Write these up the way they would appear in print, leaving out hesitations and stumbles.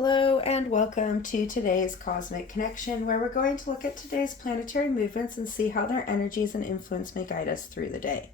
Hello and welcome to today's Cosmic Connection, where we're going to look at today's planetary movements and see how their energies and influence may guide us through the day.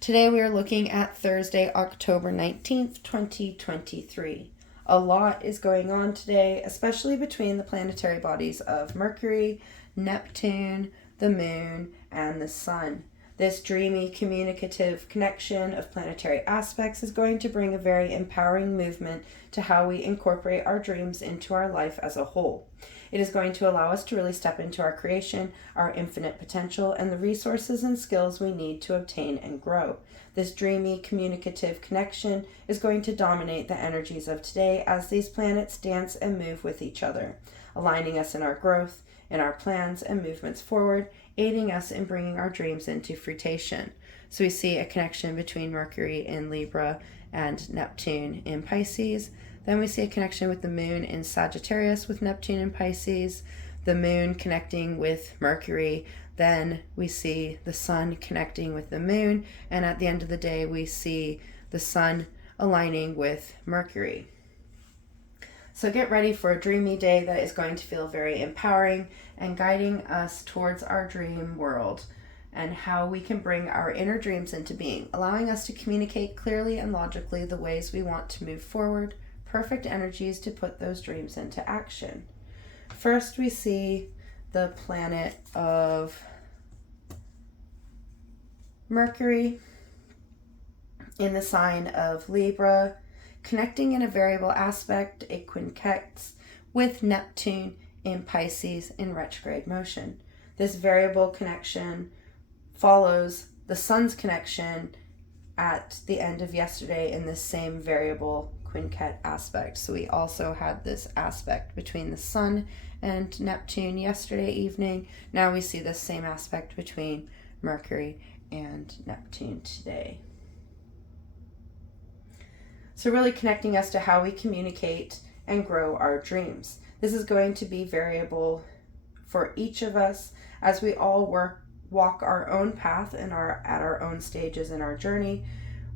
Today we are looking at Thursday, October 19th, 2023. A lot is going on today, especially between the planetary bodies of Mercury, Neptune, the Moon, and the Sun. This dreamy, communicative connection of planetary aspects is going to bring a very empowering movement to how we incorporate our dreams into our life as a whole. It is going to allow us to really step into our creation, our infinite potential, and the resources and skills we need to obtain and grow. This dreamy, communicative connection is going to dominate the energies of today as these planets dance and move with each other, aligning us in our growth, in our plans and movements forward, aiding us in bringing our dreams into fruition. So we see a connection between Mercury in Libra and Neptune in Pisces. Then we see a connection with the Moon in Sagittarius with Neptune in Pisces, the Moon connecting with Mercury. Then we see the Sun connecting with the Moon, and at the end of the day we see the Sun aligning with Mercury. So get ready for a dreamy day that is going to feel very empowering and guiding us towards our dream world and how we can bring our inner dreams into being, allowing us to communicate clearly and logically the ways we want to move forward, perfect energies to put those dreams into action. First, we see the planet of Mercury in the sign of Libra, connecting in a variable aspect, a quinquet, with Neptune in Pisces in retrograde motion. This variable connection follows the Sun's connection at the end of yesterday in this same variable quinquet aspect. So we also had this aspect between the Sun and Neptune yesterday evening. Now we see this same aspect between Mercury and Neptune today. So really connecting us to how we communicate and grow our dreams. This is going to be variable for each of us as we all walk our own path and are at our own stages in our journey.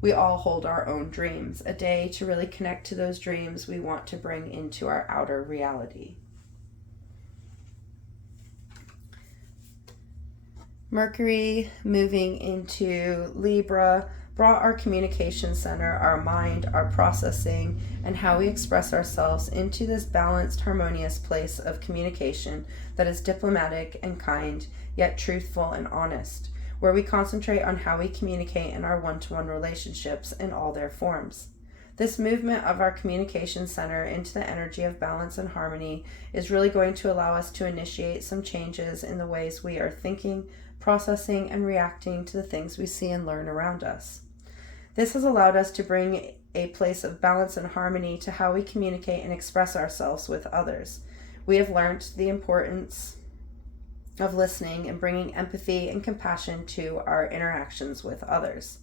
We all hold our own dreams, a day to really connect to those dreams we want to bring into our outer reality. Mercury moving into Libra brought our communication center, our mind, our processing, and how we express ourselves into this balanced, harmonious place of communication that is diplomatic and kind, yet truthful and honest, where we concentrate on how we communicate in our one-to-one relationships in all their forms. This movement of our communication center into the energy of balance and harmony is really going to allow us to initiate some changes in the ways we are thinking, processing, and reacting to the things we see and learn around us. This has allowed us to bring a place of balance and harmony to how we communicate and express ourselves with others. We have learned the importance of listening and bringing empathy and compassion to our interactions with others.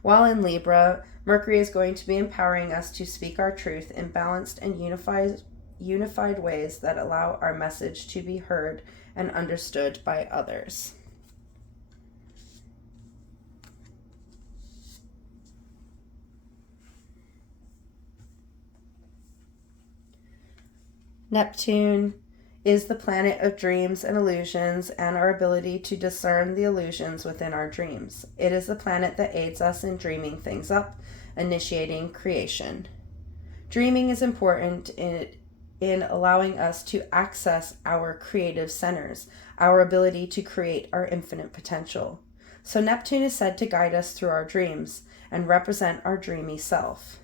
While in Libra, Mercury is going to be empowering us to speak our truth in balanced and unified ways that allow our message to be heard and understood by others. Neptune is the planet of dreams and illusions and our ability to discern the illusions within our dreams. It is the planet that aids us in dreaming things up, initiating creation. Dreaming is important in allowing us to access our creative centers, our ability to create our infinite potential. So Neptune is said to guide us through our dreams and represent our dreamy self.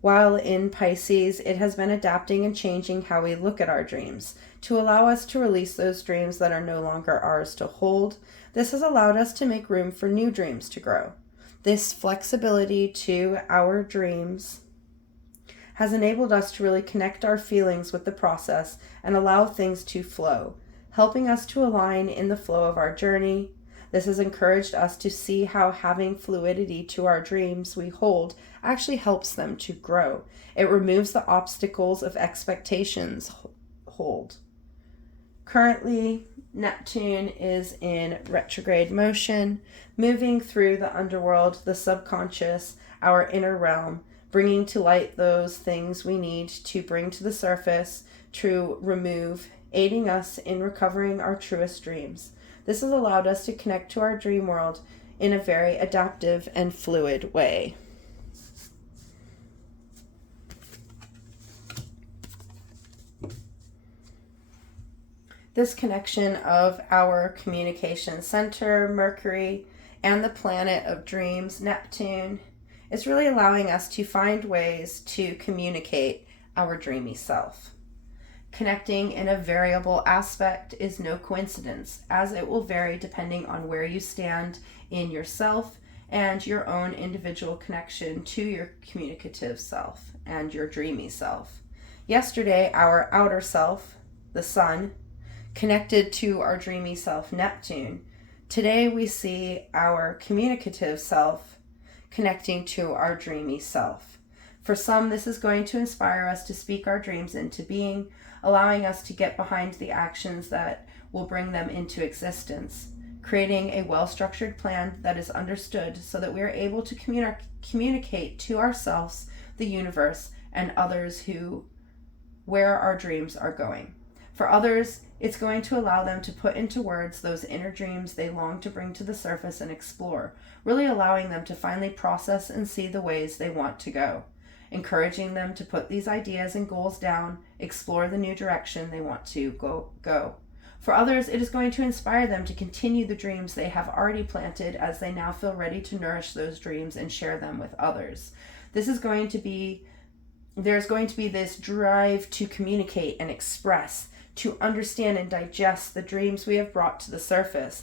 While in Pisces, it has been adapting and changing how we look at our dreams to allow us to release those dreams that are no longer ours to hold. This has allowed us to make room for new dreams to grow. This flexibility to our dreams has enabled us to really connect our feelings with the process and allow things to flow, helping us to align in the flow of our journey. This has encouraged us to see how having fluidity to our dreams we hold actually helps them to grow. It removes the obstacles of expectations hold. Currently, Neptune is in retrograde motion, moving through the underworld, the subconscious, our inner realm, bringing to light those things we need to bring to the surface, to remove, aiding us in recovering our truest dreams. This has allowed us to connect to our dream world in a very adaptive and fluid way. This connection of our communication center, Mercury, and the planet of dreams, Neptune, is really allowing us to find ways to communicate our dreamy self. Connecting in a variable aspect is no coincidence, as it will vary depending on where you stand in yourself and your own individual connection to your communicative self and your dreamy self. Yesterday, our outer self, the sun, connected to our dreamy self, Neptune. Today we see our communicative self connecting to our dreamy self. For some, this is going to inspire us to speak our dreams into being, allowing us to get behind the actions that will bring them into existence, creating a well-structured plan that is understood so that we are able to communicate to ourselves, the universe, and others where our dreams are going. For others, it's going to allow them to put into words those inner dreams they long to bring to the surface and explore, really allowing them to finally process and see the ways they want to go, encouraging them to put these ideas and goals down, explore the new direction they want to go. For others, it is going to inspire them to continue the dreams they have already planted as they now feel ready to nourish those dreams and share them with others. There's going to be this drive to communicate and express, to understand and digest the dreams we have brought to the surface,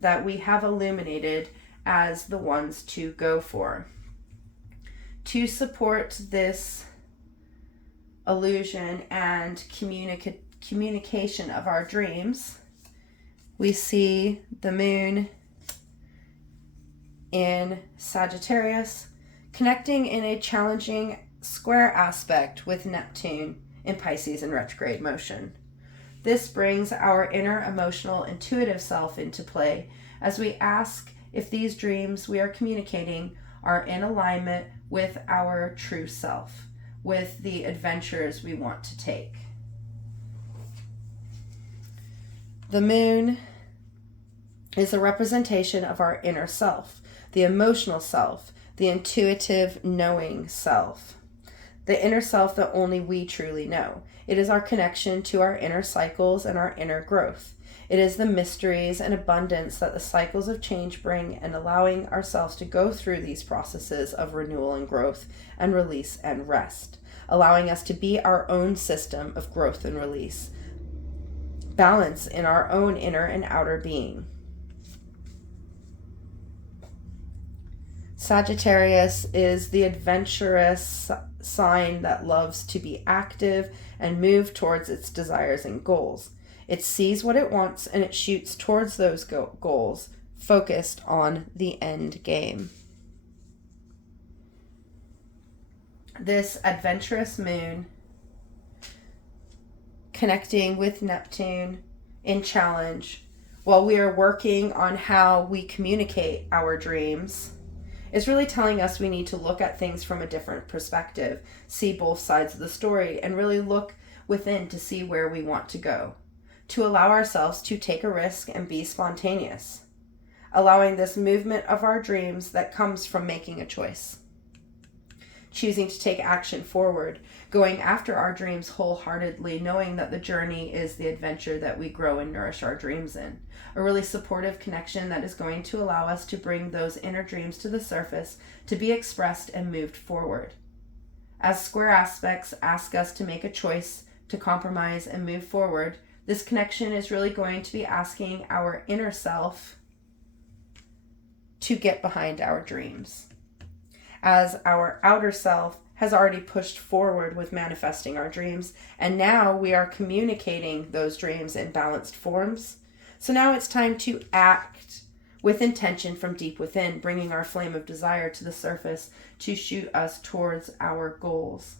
that we have illuminated as the ones to go for. To support this illusion and communication of our dreams, we see the moon in Sagittarius connecting in a challenging square aspect with Neptune in Pisces in retrograde motion. This brings our inner emotional intuitive self into play as we ask if these dreams we are communicating are in alignment with our true self, with the adventures we want to take. The moon is a representation of our inner self, the emotional self, the intuitive knowing self, the inner self that only we truly know. It is our connection to our inner cycles and our inner growth. It is the mysteries and abundance that the cycles of change bring, and allowing ourselves to go through these processes of renewal and growth and release and rest, allowing us to be our own system of growth and release, balance in our own inner and outer being. Sagittarius is the adventurous sign that loves to be active and move towards its desires and goals. It sees what it wants and it shoots towards those goals, focused on the end game. This adventurous moon connecting with Neptune in challenge, while we are working on how we communicate our dreams, is really telling us we need to look at things from a different perspective, see both sides of the story, and really look within to see where we want to go, to allow ourselves to take a risk and be spontaneous, allowing this movement of our dreams that comes from making a choice, choosing to take action forward, going after our dreams wholeheartedly, knowing that the journey is the adventure that we grow and nourish our dreams in. A really supportive connection that is going to allow us to bring those inner dreams to the surface, to be expressed and moved forward. As square aspects ask us to make a choice, to compromise and move forward, this connection is really going to be asking our inner self to get behind our dreams, as our outer self has already pushed forward with manifesting our dreams, and now we are communicating those dreams in balanced forms. So now it's time to act with intention from deep within, bringing our flame of desire to the surface to shoot us towards our goals.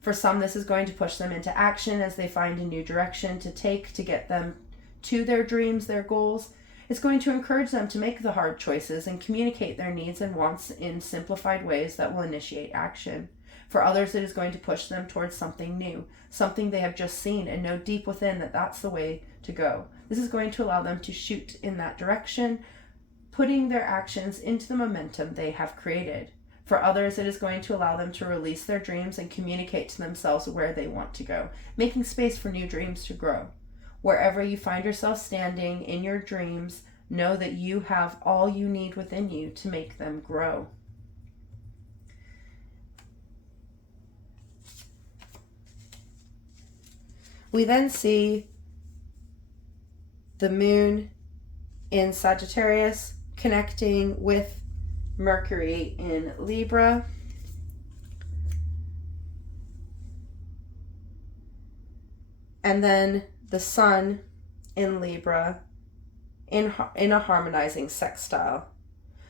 For some, this is going to push them into action as they find a new direction to take to get them to their dreams, their goals. It's going to encourage them to make the hard choices and communicate their needs and wants in simplified ways that will initiate action. For others, it is going to push them towards something new, something they have just seen and know deep within that that's the way to go. This is going to allow them to shoot in that direction, putting their actions into the momentum they have created. For others, it is going to allow them to release their dreams and communicate to themselves where they want to go, making space for new dreams to grow. Wherever you find yourself standing in your dreams, know that you have all you need within you to make them grow. We then see the moon in Sagittarius connecting with Mercury in Libra. And then the sun in Libra in a harmonizing sextile.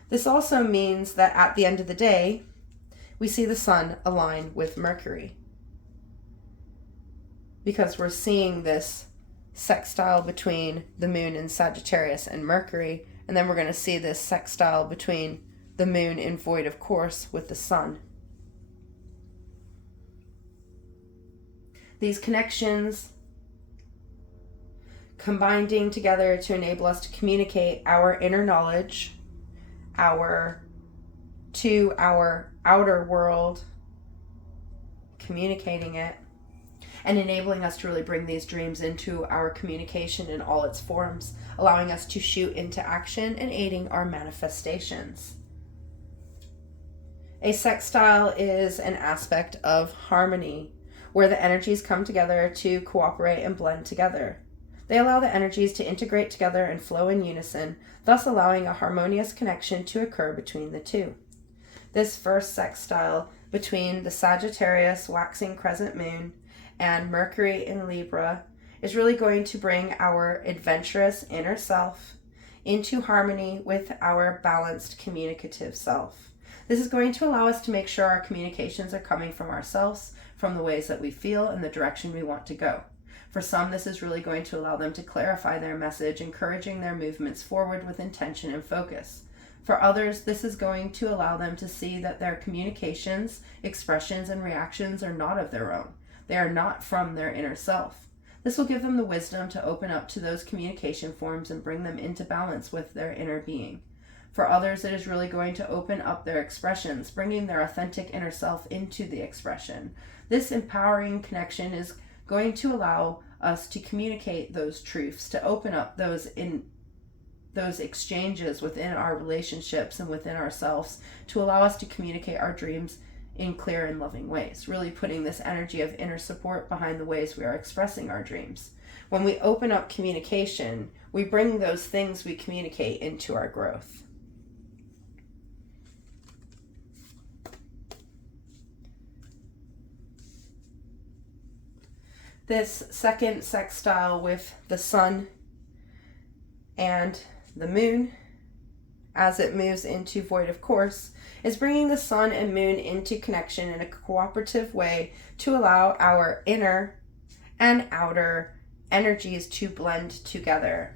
This also means that at the end of the day, we see the sun align with Mercury, because we're seeing this sextile between the moon in Sagittarius and Mercury, and then we're going to see this sextile between the moon in void of course with the sun. These connections combining together to enable us to communicate our inner knowledge, to our outer world, communicating it, and enabling us to really bring these dreams into our communication in all its forms, allowing us to shoot into action and aiding our manifestations. A sextile is an aspect of harmony, where the energies come together to cooperate and blend together. They allow the energies to integrate together and flow in unison, thus allowing a harmonious connection to occur between the two. This first sextile between the Sagittarius waxing crescent moon and Mercury in Libra is really going to bring our adventurous inner self into harmony with our balanced communicative self. This is going to allow us to make sure our communications are coming from ourselves, from the ways that we feel and the direction we want to go. For some, this is really going to allow them to clarify their message, encouraging their movements forward with intention and focus. For others, this is going to allow them to see that their communications, expressions, and reactions are not of their own. They are not from their inner self. This will give them the wisdom to open up to those communication forms and bring them into balance with their inner being. For others, it is really going to open up their expressions, bringing their authentic inner self into the expression. This empowering connection is going to allow us to communicate those truths, to open up those exchanges within our relationships and within ourselves, to allow us to communicate our dreams in clear and loving ways, really putting this energy of inner support behind the ways we are expressing our dreams. When we open up communication, we bring those things we communicate into our growth. This second sextile with the sun and the moon, as it moves into void of course, is bringing the sun and moon into connection in a cooperative way to allow our inner and outer energies to blend together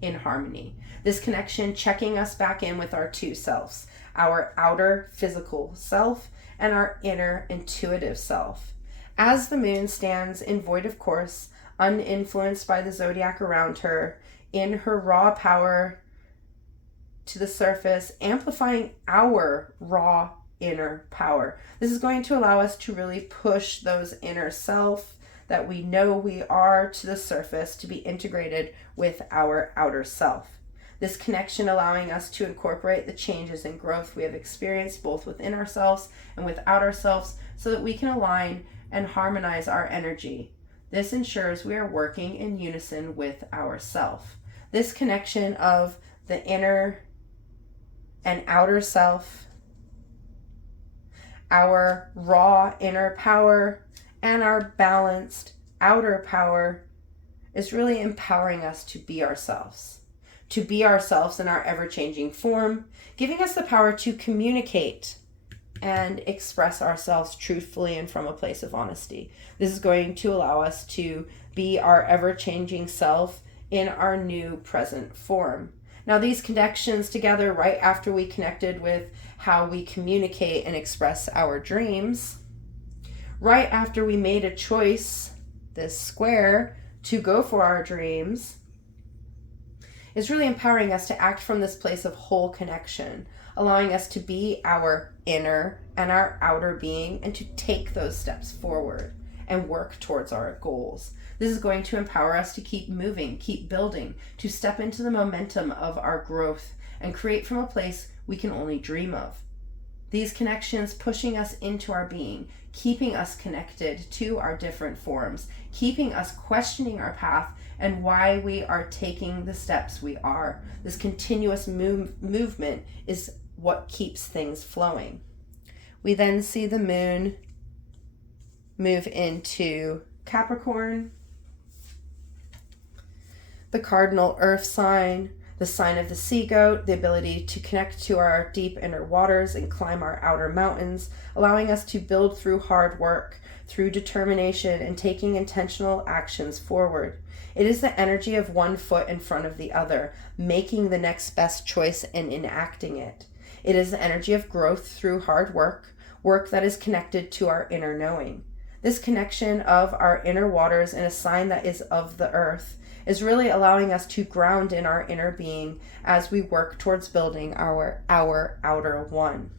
in harmony. This connection checking us back in with our two selves, our outer physical self and our inner intuitive self. As the moon stands in void of course, uninfluenced by the zodiac around her, in her raw power to the surface, amplifying our raw inner power. This is going to allow us to really push those inner self that we know we are to the surface to be integrated with our outer self. This connection allowing us to incorporate the changes and growth we have experienced both within ourselves and without ourselves, so that we can align and harmonize our energy. This ensures we are working in unison with ourself. This connection of the inner and outer self, our raw inner power, and our balanced outer power is really empowering us to be ourselves in our ever-changing form, giving us the power to communicate and express ourselves truthfully and from a place of honesty. This is going to allow us to be our ever-changing self in our new present form. Now, these connections together, right after we connected with how we communicate and express our dreams, right after we made a choice, this square, to go for our dreams, is really empowering us to act from this place of whole connection, allowing us to be our inner and our outer being and to take those steps forward and work towards our goals. This is going to empower us to keep moving, keep building, to step into the momentum of our growth and create from a place we can only dream of. These connections pushing us into our being, keeping us connected to our different forms, keeping us questioning our path and why we are taking the steps we are. This continuous movement is what keeps things flowing. We then see the moon move into Capricorn, the cardinal earth sign, the sign of the sea goat, the ability to connect to our deep inner waters and climb our outer mountains, allowing us to build through hard work, through determination, and taking intentional actions forward. It is the energy of one foot in front of the other, making the next best choice and enacting it. It is the energy of growth through hard work, work that is connected to our inner knowing. This connection of our inner waters in a sign that is of the earth is really allowing us to ground in our inner being as we work towards building our outer one.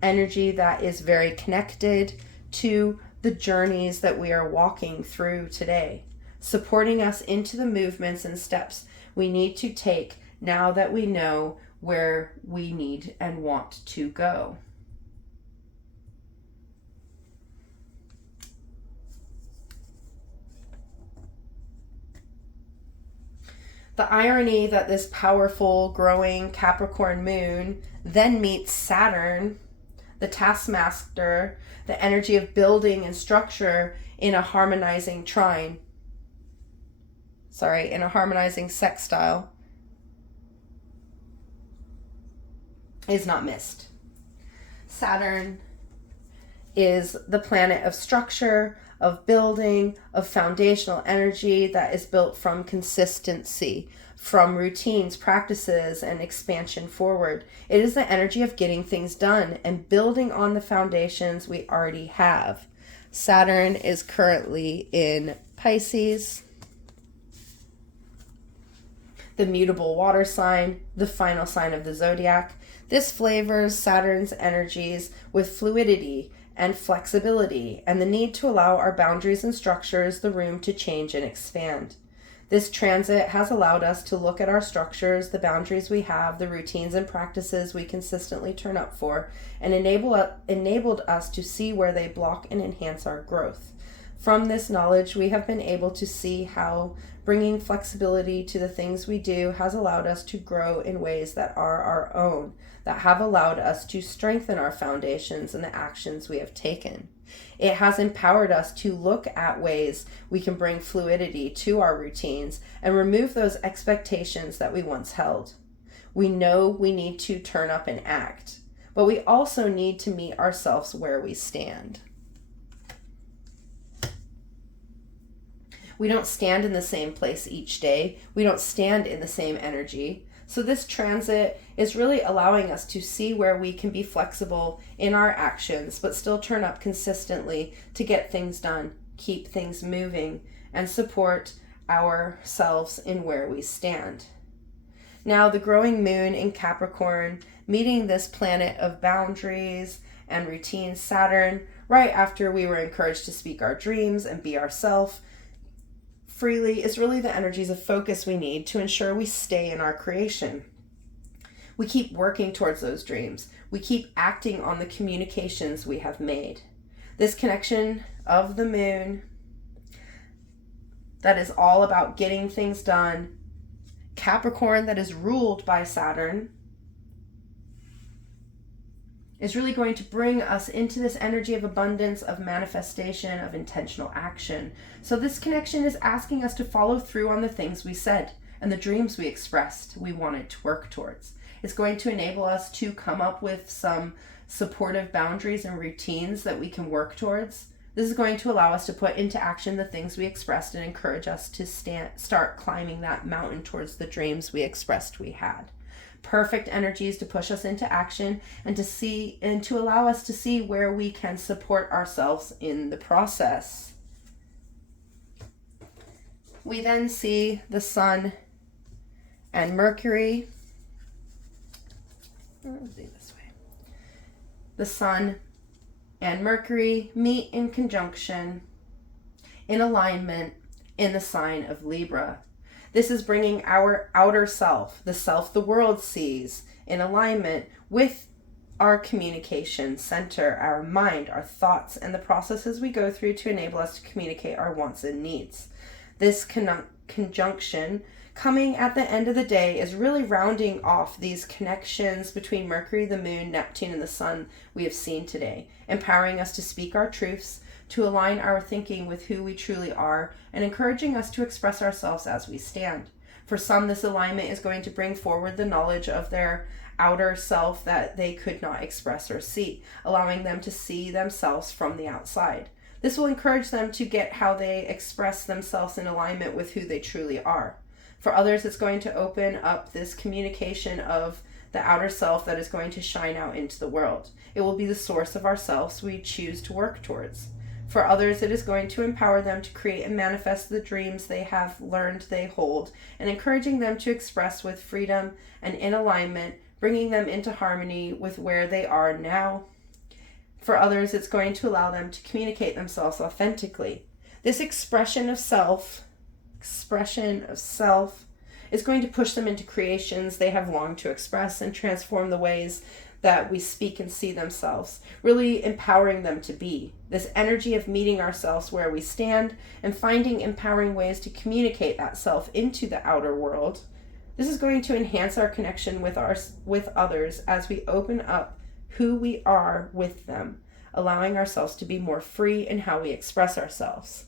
Energy that is very connected to the journeys that we are walking through today, supporting us into the movements and steps we need to take now that we know where we need and want to go. The irony that this powerful, growing Capricorn moon then meets Saturn, the taskmaster, the energy of building and structure in a harmonizing sextile, is not missed. Saturn is the planet of structure, of building, of foundational energy that is built from consistency, from routines, practices, and expansion forward. It is the energy of getting things done and building on the foundations we already have. Saturn is currently in Pisces, the mutable water sign, the final sign of the zodiac. This flavors Saturn's energies with fluidity and flexibility, and the need to allow our boundaries and structures the room to change and expand. This transit has allowed us to look at our structures, the boundaries we have, the routines and practices we consistently turn up for, and enabled us to see where they block and enhance our growth. From this knowledge, we have been able to see how bringing flexibility to the things we do has allowed us to grow in ways that are our own, that have allowed us to strengthen our foundations and the actions we have taken. It has empowered us to look at ways we can bring fluidity to our routines and remove those expectations that we once held. We know we need to turn up and act, but we also need to meet ourselves where we stand. We don't stand in the same place each day. We don't stand in the same energy. So this transit is really allowing us to see where we can be flexible in our actions, but still turn up consistently to get things done, keep things moving, and support ourselves in where we stand. Now, the growing moon in Capricorn, meeting this planet of boundaries and routine, Saturn, right after we were encouraged to speak our dreams and be ourselves freely, is really the energies of focus we need to ensure we stay in our creation. We keep working towards those dreams. We keep acting on the communications we have made. This connection of the moon that is all about getting things done, Capricorn that is ruled by Saturn, is really going to bring us into this energy of abundance, of manifestation, of intentional action. So this connection is asking us to follow through on the things we said and the dreams we expressed we wanted to work towards. It's going to enable us to come up with some supportive boundaries and routines that we can work towards, This is going to allow us to put into action the things we expressed and encourage us to start climbing that mountain towards the dreams we expressed we had. Perfect energies to push us into action and to allow us to see where we can support ourselves in the process. We then see the Sun and Mercury. Let's see this way. The Sun and Mercury meet in conjunction, in alignment, in the sign of Libra. This is bringing our outer self, the self the world sees, in alignment with our communication center, our mind, our thoughts, and the processes we go through to enable us to communicate our wants and needs. This conjunction coming at the end of the day is really rounding off these connections between Mercury, the Moon, Neptune, and the Sun we have seen today, empowering us to speak our truths, to align our thinking with who we truly are, and encouraging us to express ourselves as we stand. For some, this alignment is going to bring forward the knowledge of their outer self that they could not express or see, allowing them to see themselves from the outside. This will encourage them to get how they express themselves in alignment with who they truly are. For others, it's going to open up this communication of the outer self that is going to shine out into the world. It will be the source of ourselves we choose to work towards. For others, it is going to empower them to create and manifest the dreams they have learned they hold, and encouraging them to express with freedom and in alignment, bringing them into harmony with where they are now. For others, it's going to allow them to communicate themselves authentically. This expression of self is going to push them into creations they have longed to express and transform the ways that we speak and see themselves, really empowering them to be. This energy of meeting ourselves where we stand and finding empowering ways to communicate that self into the outer world. This is going to enhance our connection with others as we open up who we are with them, allowing ourselves to be more free in how we express ourselves.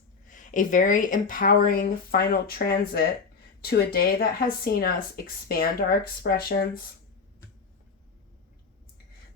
A very empowering final transit to a day that has seen us expand our expressions,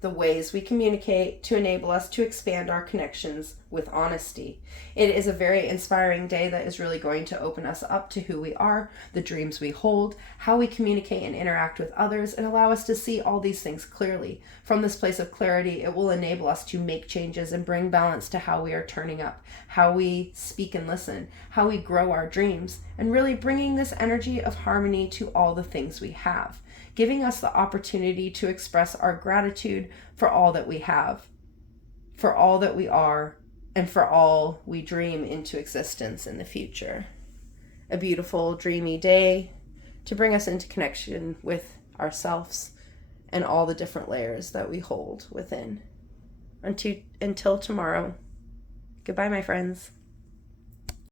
the ways we communicate to enable us to expand our connections with honesty. It is a very inspiring day that is really going to open us up to who we are, the dreams we hold, how we communicate and interact with others, and allow us to see all these things clearly. From this place of clarity, it will enable us to make changes and bring balance to how we are turning up, how we speak and listen, how we grow our dreams, and really bringing this energy of harmony to all the things we have, giving us the opportunity to express our gratitude for all that we have, for all that we are, and for all we dream into existence in the future. A beautiful, dreamy day to bring us into connection with ourselves and all the different layers that we hold within. Until tomorrow, goodbye, my friends.